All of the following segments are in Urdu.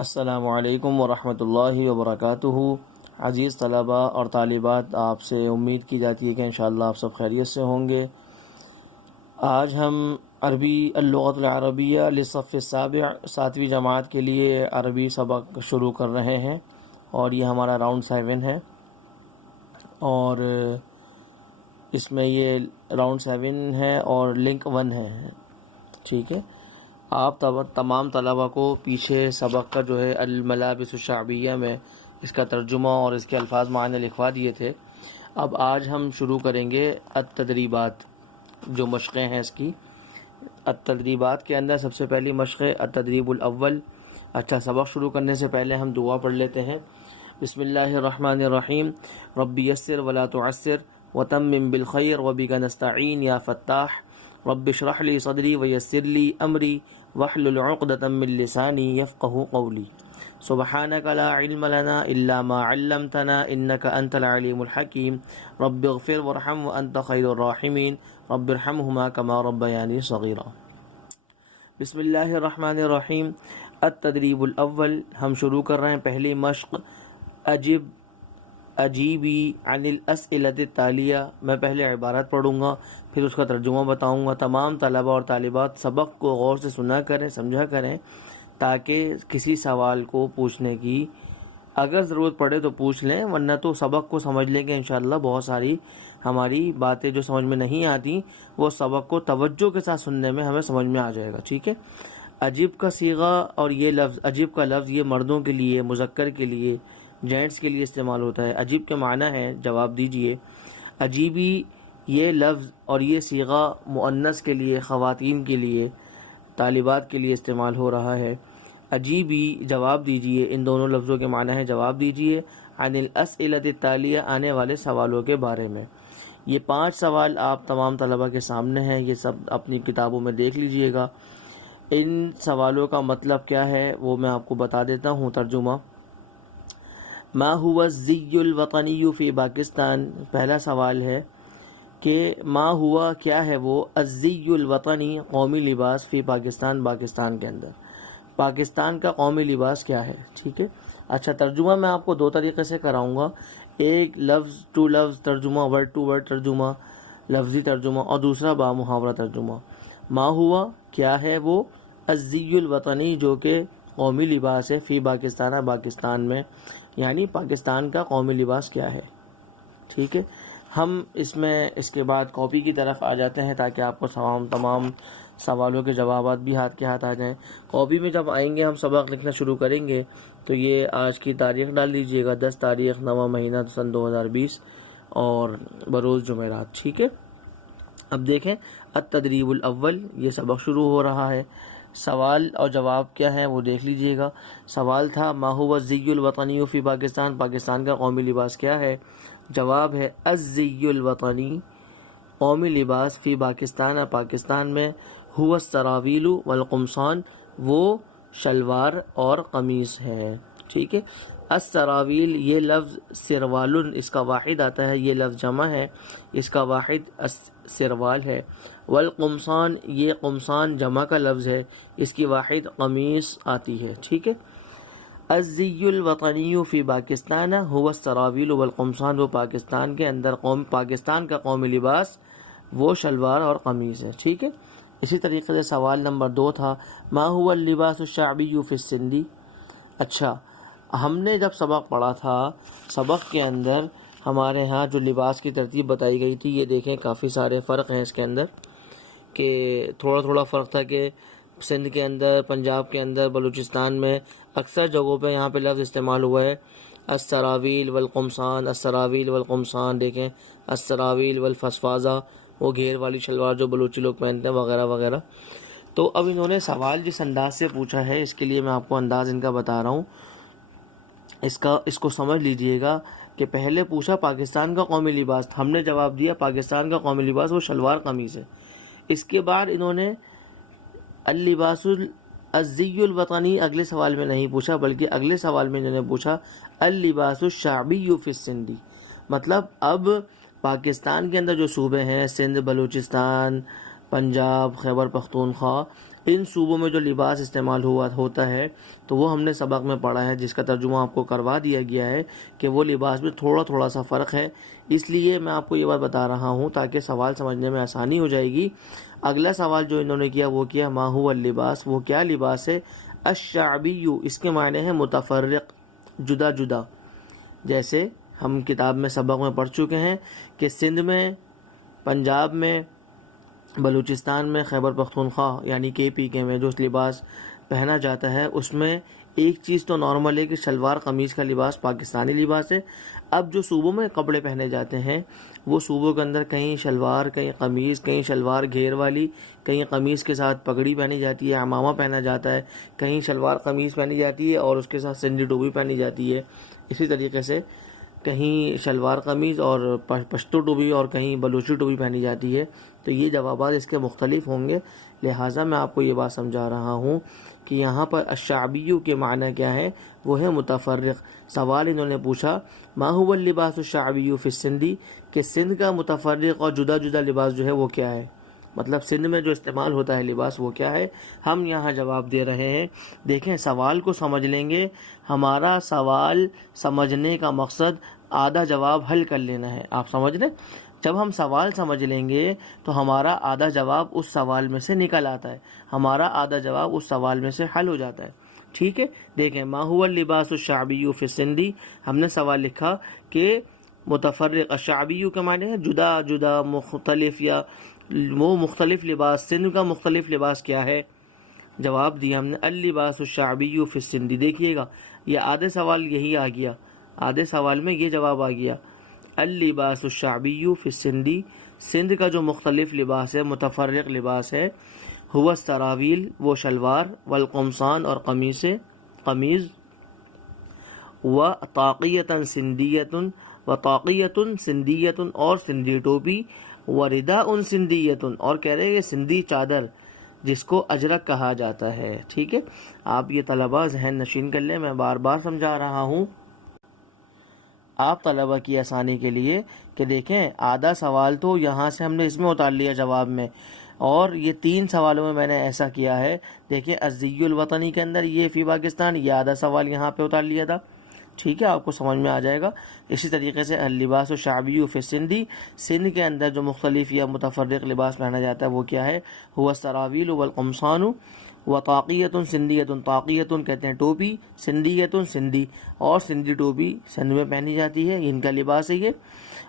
السلام علیکم ورحمۃ اللہ وبرکاتہ۔ عزیز طلبہ اور طالبات، آپ سے امید کی جاتی ہے کہ انشاءاللہ آپ سب خیریت سے ہوں گے۔ آج ہم عربی اللغۃ العربیہ للصف السابع 7ویں جماعت کے لیے عربی سبق شروع کر رہے ہیں، اور یہ ہمارا راؤنڈ 7 ہے، اور اس میں یہ راؤنڈ 7 ہے اور لنک 1 ہے، ٹھیک ہے۔ آپ تمام طلبہ کو پیچھے سبق کا جو ہے الملابس الشعبیہ میں اس کا ترجمہ اور اس کے الفاظ معنی لکھوا دیے تھے۔ اب آج ہم شروع کریں گے التدریبات، جو مشقیں ہیں اس کی۔ التدریبات کے اندر سب سے پہلی مشق ہے التدریب الاول۔ اچھا، سبق شروع کرنے سے پہلے ہم دعا پڑھ لیتے ہیں۔ بسم اللہ الرحمن الرحیم، رب یسر ولا تعسر وتمم بالخیر وبک نستعین یا فتاح، رب اشرح لی صدری ویسر لی امری واحلل عقدۃ من لسانی یفقہوا قولی، سبحانک لا علم لنا الا ما علمتنا انک انت العلیم الحکیم، رب اغفر وارحم وانت خیر الراحمین، رب ارحمہما کما ربیانی صغیرا۔ بسم اللہ الرحمن الرحیم۔ التدریب الاول، ہم شروع کر رہے ہیں پہلی مشق عجیبی عن الاسئلۃ التالیہ۔ میں پہلے عبارت پڑھوں گا، پھر اس کا ترجمہ بتاؤں گا۔ تمام طلبہ اور طالبات سبق کو غور سے سنا کریں، سمجھا کریں، تاکہ کسی سوال کو پوچھنے کی اگر ضرورت پڑے تو پوچھ لیں، ورنہ تو سبق کو سمجھ لیں گے انشاءاللہ۔ بہت ساری ہماری باتیں جو سمجھ میں نہیں آتی وہ سبق کو توجہ کے ساتھ سننے میں ہمیں سمجھ میں آ جائے گا، ٹھیک ہے۔ عجیب کا صیغہ اور یہ لفظ، عجیب کا لفظ یہ مردوں کے لیے، مذکر کے لیے، جینٹس کے لیے استعمال ہوتا ہے۔ عجیب کے معنی ہے جواب دیجئے۔ عجیبی یہ لفظ اور یہ صیغہ مؤنث کے لیے، خواتین کے لیے، طالبات کے لیے استعمال ہو رہا ہے۔ عجیبی جواب دیجئے، ان دونوں لفظوں کے معنی ہے جواب دیجئے، عن الاسئلۃ التالیہ آنے والے سوالوں کے بارے میں۔ یہ 5 سوال آپ تمام طلبہ کے سامنے ہیں، یہ سب اپنی کتابوں میں دیکھ لیجئے گا۔ ان سوالوں کا مطلب کیا ہے وہ میں آپ کو بتا دیتا ہوں۔ ترجمہ: ما هو الزی الوطنی فی پاکستان۔ پہلا سوال ہے کہ ما ہوا کیا ہے وہ، الزی الوطنی قومی لباس، فی پاکستان پاکستان کے اندر، پاکستان کا قومی لباس کیا ہے، ٹھیک ہے۔ اچھا، ترجمہ میں آپ کو 2 طریقے سے کراؤں گا، ایک لفظ ٹو لفظ ترجمہ، ورڈ ٹو ورڈ ترجمہ، لفظی ترجمہ، اور دوسرا با محاورہ ترجمہ۔ ما ہوا کیا ہے وہ، الزی الوطنی جو کہ قومی لباس ہے، فی پاکستان پاکستان میں، یعنی پاکستان کا قومی لباس کیا ہے، ٹھیک ہے۔ ہم اس میں اس کے بعد کاپی کی طرف آ جاتے ہیں تاکہ آپ کو تمام سوالوں کے جوابات بھی ہاتھ کے ہاتھ آ جائیں۔ کاپی میں جب آئیں گے، ہم سبق لکھنا شروع کریں گے تو یہ آج کی تاریخ ڈال دیجیے گا، 10 تاریخ 9واں مہینہ سن 2020 اور بروز جمعرات، ٹھیک ہے۔ اب دیکھیں التدریب الاول، یہ سبق شروع ہو رہا ہے۔ سوال اور جواب کیا ہے وہ دیکھ لیجئے گا۔ سوال تھا ما هو الزی الوطنی فی پاکستان، پاکستان کا قومی لباس کیا ہے۔ جواب ہے الزی الوطنی قومی لباس فی پاکستان پاکستان میں، هو السراویل والقمصان، وہ شلوار اور قمیص ہے، ٹھیک ہے۔ السراویل یہ لفظ سروال، اس کا واحد آتا ہے، یہ لفظ جمع ہے، اس کا واحد سروال ہے۔ والقمصان یہ قمصان جمع کا لفظ ہے، اس کی واحد قمیص آتی ہے، ٹھیک ہے۔ الزی الوطنی فی پاکستان هو السراویل والقمصان، وہ پاکستان کے اندر پاکستان کا قومی لباس وہ شلوار اور قمیص ہے، ٹھیک ہے۔ اسی طریقے سے سوال نمبر 2 تھا ما هو اللباس الشعبی فی السندھ۔ اچھا، ہم نے جب سبق پڑھا تھا، سبق کے اندر ہمارے ہاں جو لباس کی ترتیب بتائی گئی تھی، یہ دیکھیں کافی سارے فرق ہیں اس کے اندر، کہ تھوڑا فرق تھا کہ سندھ کے اندر، پنجاب کے اندر، بلوچستان میں اکثر جگہوں پہ یہاں پہ لفظ استعمال ہوا ہے السراویل والقمصان، السراویل والقمصان، دیکھیں السراویل والفسفازہ، وہ گھیر والی شلوار جو بلوچی لوگ پہنتے ہیں، وغیرہ وغیرہ۔ تو اب انہوں نے سوال جس انداز سے پوچھا ہے، اس کے لیے میں آپ کو انداز ان کا بتا رہا ہوں، اس کو سمجھ لیجئے گا کہ پہلے پوچھا پاکستان کا قومی لباس، ہم نے جواب دیا پاکستان کا قومی لباس وہ شلوار قمیص ہے۔ اس کے بعد انہوں نے اللباس الزی الوطنی اگلے سوال میں نہیں پوچھا، بلکہ اگلے سوال میں انہوں نے پوچھا اللباس الشعبی فی السندھ، مطلب اب پاکستان کے اندر جو صوبے ہیں، سندھ، بلوچستان، پنجاب، خیبر پختونخوا، ان صوبوں میں جو لباس استعمال ہوتا ہے تو وہ ہم نے سبق میں پڑھا ہے، جس کا ترجمہ آپ کو کروا دیا گیا ہے کہ وہ لباس میں تھوڑا سا فرق ہے. اس لیے میں آپ کو یہ بات بتا رہا ہوں تاکہ سوال سمجھنے میں آسانی ہو جائے گی. اگلا سوال جو انہوں نے کیا وہ کیا ما هو اللباس، وہ کیا لباس ہے. الشعبی، اس کے معنی ہے متفرق، جدا جدا. جیسے ہم کتاب میں سبق میں پڑھ چکے ہیں کہ سندھ میں، پنجاب میں، بلوچستان میں، خیبر پختونخوا یعنی KPK میں جو لباس پہنا جاتا ہے اس میں ایک چیز تو نارمل ہے کہ شلوار قمیض کا لباس پاکستانی لباس ہے. اب جو صوبوں میں کپڑے پہنے جاتے ہیں وہ صوبوں کے اندر کہیں شلوار، کہیں قمیض، کہیں شلوار گھیر والی، کہیں قمیض کے ساتھ پگڑی پہنی جاتی ہے، عمامہ پہنا جاتا ہے، کہیں شلوار قمیض پہنی جاتی ہے اور اس کے ساتھ سندھی ٹوپی پہنی جاتی ہے. اسی طریقے سے کہیں شلوار قمیض اور پشتو ٹوپی اور کہیں بلوچی ٹوپی پہنی جاتی ہے. تو یہ جوابات اس کے مختلف ہوں گے، لہٰذا میں آپ کو یہ بات سمجھا رہا ہوں کہ یہاں پر الشعبیو کے معنی کیا ہے، وہ ہے متفرق. سوال انہوں نے پوچھا ما هو اللباس الشعبی فی السندی، کہ سندھ کا متفرق اور جدا جدا لباس جو ہے وہ کیا ہے، مطلب سندھ میں جو استعمال ہوتا ہے لباس وہ کیا ہے. ہم یہاں جواب دے رہے ہیں. دیکھیں سوال کو سمجھ لیں گے. ہمارا سوال سمجھنے کا مقصد آدھا جواب حل کر لینا ہے. آپ سمجھ لیں، جب ہم سوال سمجھ لیں گے تو ہمارا آدھا جواب اس سوال میں سے نکل آتا ہے، ہمارا آدھا جواب اس سوال میں سے حل ہو جاتا ہے. ٹھیک ہے. دیکھیں ما هو اللباس الشعبی فی السندی، ہم نے سوال لکھا کہ متفرق. الشعبی کے معنی ہے جدا جدا، مختلف، یا وہ مختلف لباس. سندھ کا مختلف لباس کیا ہے؟ جواب دیا ہم نے اللباس الشعبی فی السندی. دیکھیے گا یہ آدھے سوال یہی آ گیا، آدھے سوال میں یہ جواب آ گیا اللباس الشعبی فی السندی. سندھ کا جو مختلف لباس ہے، متفرق لباس ہے، هو السراویل، وہ شلوار، والقمصان اور قمیض، وطاقیۃ سندیۃ، وطاقیۃ سندیۃ اور سندھی ٹوپی، ورداء سندیۃ اور کہہ رہے ہیں یہ سندھی چادر جس کو اجرک کہا جاتا ہے. ٹھیک ہے. آپ یہ طلبہ ذہن نشین کر لیں، میں بار بار سمجھا رہا ہوں آپ طلبہ کی آسانی کے لیے کہ دیکھیں آدھا سوال تو یہاں سے ہم نے اس میں اتار لیا جواب میں، اور یہ 3 سوالوں میں نے ایسا کیا ہے. دیکھیں الزی الوطنی کے اندر یہ فی پاکستان، یہ آدھا سوال یہاں پہ اتار لیا تھا. ٹھیک ہے، آپ کو سمجھ میں آ جائے گا. اسی طریقے سے اللباس الشعبی فی السندی، سندھ کے اندر جو مختلف یا متفرق لباس پہنا جاتا ہے وہ کیا ہے، هو السراویل والقمصان، وطاقیۃ سندیۃ، طاقیۃ کہتے ہیں ٹوپی، سندیۃ سندھی، اور سندھی ٹوپی سندھ میں پہنی جاتی ہے، ان کا لباس ہے یہ.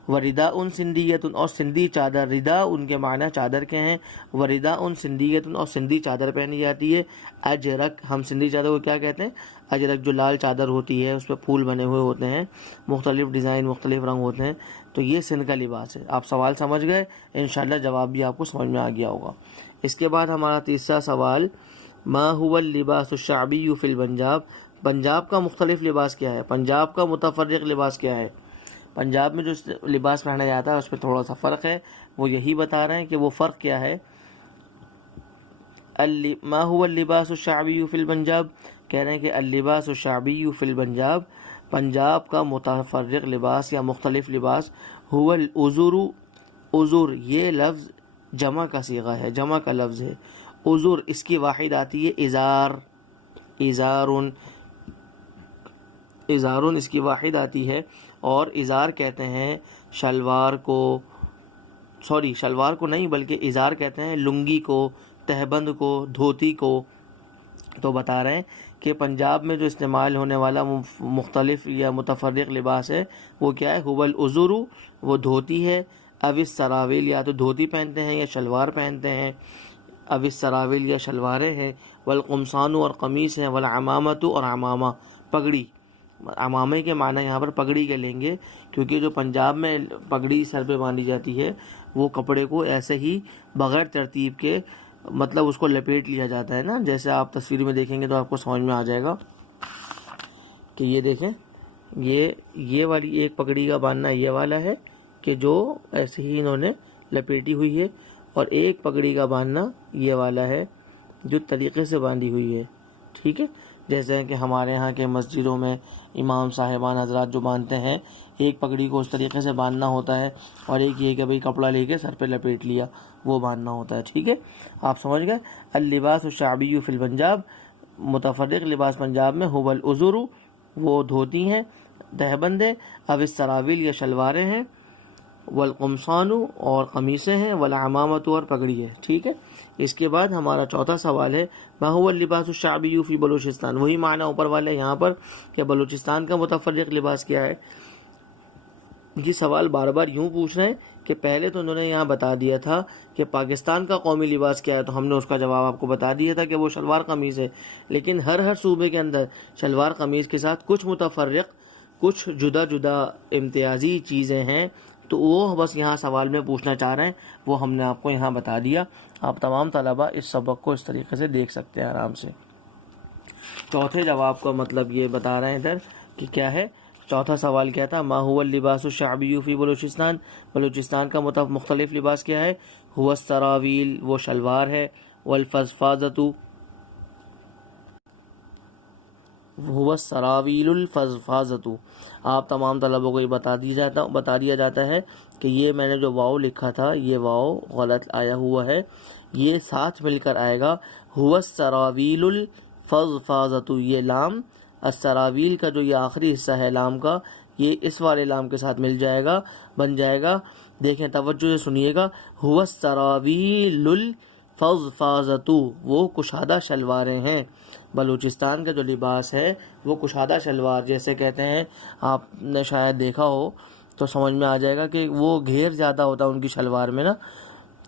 ورداء سندیۃ اور سندھی چادر، ردا ان کے معنی چادر کے ہیں، ورداء سندیۃ اور سندھی چادر پہنی جاتی ہے. اجرک، ہم سندھی چادر کو کیا کہتے ہیں، اجرک جو لال چادر ہوتی ہے اس پہ پھول بنے ہوئے ہوتے ہیں، مختلف ڈیزائن، مختلف رنگ ہوتے ہیں. تو یہ سندھ کا لباس ہے. آپ سوال سمجھ گئے، انشاءاللہ جواب بھی آپ کو سمجھ میں آ گیا ہوگا. اس کے بعد ہمارا تیسرا سوال ما هو اللباس الشعبی فی الپنجاب، پنجاب کا مختلف لباس کیا ہے، پنجاب کا متفرق لباس کیا ہے. پنجاب میں جو لباس پہنا جاتا ہے اس پہ تھوڑا سا فرق ہے، وہ یہی بتا رہے ہیں کہ وہ فرق کیا ہے. ما هو اللباس الشعبی فی الپنجاب، کہہ رہے ہیں کہ اللباس الشعبی فی الپنجاب، پنجاب کا متفرق لباس یا مختلف لباس، هو الازر، ازر یہ لفظ جمع کا صیغہ ہے، جمع کا لفظ ہے. ازر اس کی واحد آتی ہے ازار، ازارن اس کی واحد آتی ہے. اور ازار کہتے ہیں شلوار کو، شلوار کو نہیں بلکہ ازار کہتے ہیں لنگی کو، تہبند کو، دھوتی کو. تو بتا رہے ہیں کہ پنجاب میں جو استعمال ہونے والا مختلف یا متفرق لباس ہے وہ کیا ہے، هو الازر، وہ دھوتی ہے، او السراویل یا تو دھوتی پہنتے ہیں یا شلوار پہنتے ہیں، او السراویل یا شلواریں ہیں، والقمصان اور قمیص ہیں، والعمامۃ اور عمامہ پگڑی. عمامے کے معنی یہاں پر پگڑی کے لیں گے، کیونکہ جو پنجاب میں پگڑی سر پہ باندھی جاتی ہے وہ کپڑے کو ایسے ہی بغیر ترتیب کے مطلب اس کو لپیٹ لیا جاتا ہے نا، جیسے آپ تصویر میں دیکھیں گے تو آپ کو سمجھ میں آ جائے گا کہ یہ دیکھیں یہ والی ایک پگڑی کا باندھنا یہ والا ہے کہ جو ایسے ہی انہوں نے لپیٹی ہوئی ہے، اور ایک پگڑی کا باندھنا یہ والا ہے جو طریقے سے باندھی ہوئی ہے. ٹھیک ہے. جیسے کہ ہمارے ہاں کے مسجدوں میں امام صاحبان حضرات جو باندھتے ہیں، ایک پگڑی کو اس طریقے سے باندھنا ہوتا ہے، اور ایک یہ کہ بھئی کپڑا لے کے سر پہ لپیٹ لیا، وہ باندھنا ہوتا ہے. ٹھیک ہے، آپ سمجھ گئے. اللباس الشعبی فی الپنجاب، متفرق لباس پنجاب میں، هو الازر، وہ دھوتی ہیں دہبندے، او السراویل یا شلواریں ہیں، والقمصان اور قمیصیں ہیں، والعمامۃ اور پگڑی ہے. ٹھیک ہے. اس کے بعد ہمارا چوتھا سوال ہے ما هو اللباس الشعبی فی بلوچستان. وہی معنی اوپر والے یہاں پر کہ بلوچستان کا متفرق لباس کیا ہے. یہ سوال بار بار یوں پوچھ رہے ہیں کہ پہلے تو انہوں نے یہاں بتا دیا تھا کہ پاکستان کا قومی لباس کیا ہے، تو ہم نے اس کا جواب آپ کو بتا دیا تھا کہ وہ شلوار قمیض ہے. لیکن ہر صوبے کے اندر شلوار قمیض کے ساتھ کچھ متفرق، کچھ جدا جدا امتیازی چیزیں ہیں، تو وہ بس یہاں سوال میں پوچھنا چاہ رہے ہیں، وہ ہم نے آپ کو یہاں بتا دیا. آپ تمام طلبہ اس سبق کو اس طریقے سے دیکھ سکتے ہیں آرام سے. چوتھے جواب کا مطلب یہ بتا رہے ہیں ادھر کہ کیا ہے. چوتھا سوال کیا تھا؟ ما هو اللباس الشعبی فی بلوچستان، بلوچستان کا مختلف لباس کیا ہے؟ هو السراویل، وہ شلوار ہے، والفضفاضۃ، هو السراویل الفضفاضۃ. آپ تمام طلبوں کو یہ بتا دیا جاتا ہے کہ یہ میں نے جو واو لکھا تھا یہ واو غلط آیا ہوا ہے، یہ ساتھ مل کر آئے گا هو السراویل الفضفاضۃ. یہ لام السراویل کا جو یہ آخری حصہ ہے لام کا، یہ اس والے لام کے ساتھ مل جائے گا، بن جائے گا. دیکھیں توجہ سے سنیے گا، هو السراویل الفضفاضۃ، وہ کشادہ شلواریں ہیں. بلوچستان کا جو لباس ہے وہ کشادہ شلوار، جیسے کہتے ہیں، آپ نے شاید دیکھا ہو تو سمجھ میں آ جائے گا کہ وہ گھیر زیادہ ہوتا ہے ان کی شلوار میں نا،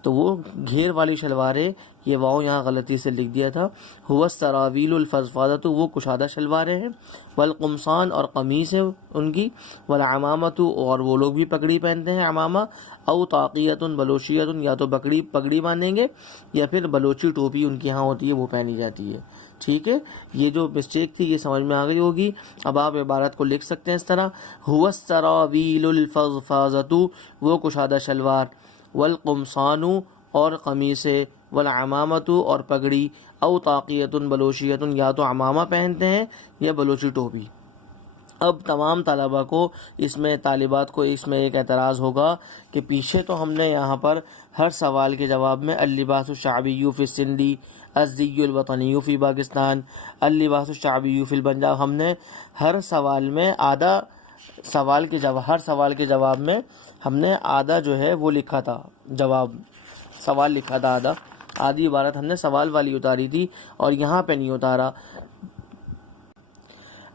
تو وہ گھیر والی شلواریں، یہ واؤ یہاں غلطی سے لکھ دیا تھا. هو السراویل الفضفاضۃ، وہ کشادہ شلواریں ہیں. والقمصان، اور قمیص ہے ان کی. والعمامۃ، اور وہ لوگ بھی پگڑی پہنتے ہیں عمامہ. او طاقیۃ بلوچیۃ، یا تو پگڑی باندھیں گے یا پھر بلوچی ٹوپی ان کے ہاں ہوتی ہے وہ پہنی جاتی ہے. ٹھیک ہے، یہ جو مسٹیک تھی یہ سمجھ میں آ گئی ہوگی. اب آپ عبارت کو لکھ سکتے ہیں اس طرح، هو السراویل الفضفاضۃ، وہ کشادہ شلوار. والقمصان، اور قمیصے. والعمامۃ، اور پگڑی. او طاقیۃ بلوچیۃ، یا تو عمامہ پہنتے ہیں یا بلوچی ٹوپی. اب تمام طلبہ کو اس میں، طالبات کو اس میں ایک اعتراض ہوگا کہ پیچھے تو ہم نے یہاں پر ہر سوال کے جواب میں اللباس الشعبی فی السندی، الزی الوطنی فی پاکستان، اللباس الشعبی فی الپنجاب، ہم نے ہر سوال میں آدھا ہر سوال کے جواب میں ہم نے آدھا جو ہے وہ لکھا تھا، سوال لکھا تھا آدھی عبارت ہم نے سوال والی اتاری تھی، اور یہاں پہ نہیں اتارا.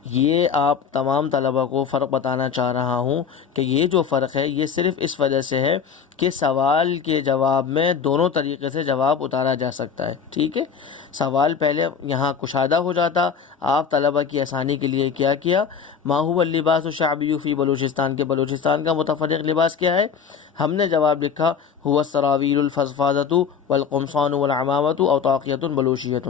یہ آپ تمام طلبہ کو فرق بتانا چاہ رہا ہوں کہ یہ جو فرق ہے یہ صرف اس وجہ سے ہے کہ سوال کے جواب میں دونوں طریقے سے جواب اتارا جا سکتا ہے. ٹھیک ہے، سوال پہلے یہاں کشادہ ہو جاتا. آپ طلبہ کی آسانی کے لیے کیا کیا، ما هو اللباس الشعبی فی بلوچستان، کے بلوچستان کا متفرق لباس کیا ہے، ہم نے جواب لکھا هو السراویل الفضفاضۃ والقمصان والعمامۃ او طاقیۃ بلوچیۃ.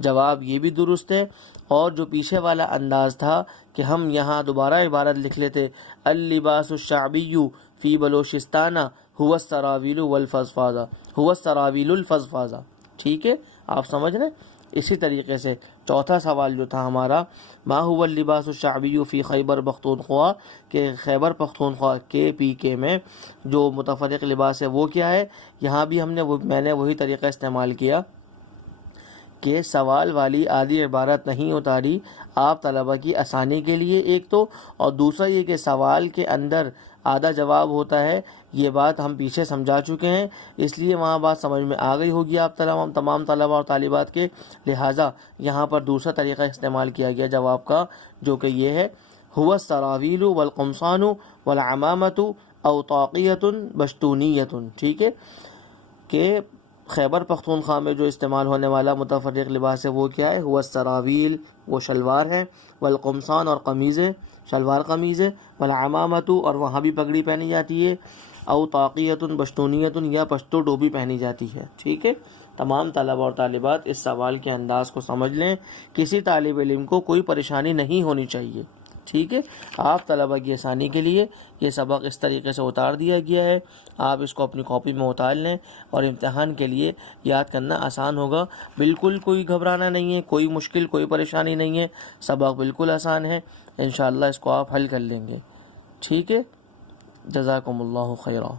جواب یہ بھی درست ہے، اور جو پیچھے والا انداز تھا کہ ہم یہاں دوبارہ عبارت لکھ لیتے اللباس الشعبی فی بلوچستان هو السراویل والفضفاضہ، هو السراویل الفضفاضہ. ٹھیک ہے، آپ سمجھ رہے. اسی طریقے سے چوتھا سوال جو تھا ہمارا، ما هو اللباس الشعبی فی خیبر پختونخوا، کہ خیبر پختونخوا KPK میں جو متفرق لباس ہے وہ کیا ہے. یہاں بھی میں نے وہی طریقہ استعمال کیا کہ سوال والی آدھی عبارت نہیں اتاری، آپ طلبہ کی آسانی کے لیے ایک تو، اور دوسرا یہ کہ سوال کے اندر آدھا جواب ہوتا ہے. یہ بات ہم پیچھے سمجھا چکے ہیں، اس لیے وہاں بات سمجھ میں آ گئی ہوگی آپ تمام طلبہ اور طالبات کے. لہٰذا یہاں پر دوسرا طریقہ استعمال کیا گیا جواب کا، جو کہ یہ ہے هو السراویل والقمصان والعمامۃ او طاقیۃ بشتونیۃ. ٹھیک ہے، کہ خیبر پختونخوا میں جو استعمال ہونے والا متفرق لباس ہے وہ کیا ہے، هو السراویل، وہ شلوار ہے، والقمصان، اور قمیضیں، شلوار قمیضیں، والعمامۃ، اور وہاں بھی پگڑی پہنی جاتی ہے، او طاقیۃ بشتونیۃ، یا پشتو ٹوپی پہنی جاتی ہے. ٹھیک ہے، تمام طلبہ اور طالبات اس سوال کے انداز کو سمجھ لیں، کسی طالب علم کو کوئی پریشانی نہیں ہونی چاہیے. ٹھیک ہے، آپ طلبہ کی آسانی کے لیے یہ سبق اس طریقے سے اتار دیا گیا ہے، آپ اس کو اپنی کاپی میں اتار لیں اور امتحان کے لیے یاد کرنا آسان ہوگا۔ بالکل کوئی گھبرانا نہیں ہے، کوئی مشکل کوئی پریشانی نہیں ہے، سبق بالکل آسان ہے، انشاءاللہ اس کو آپ حل کر لیں گے۔ ٹھیک ہے، جزاکم اللہ خیرہ۔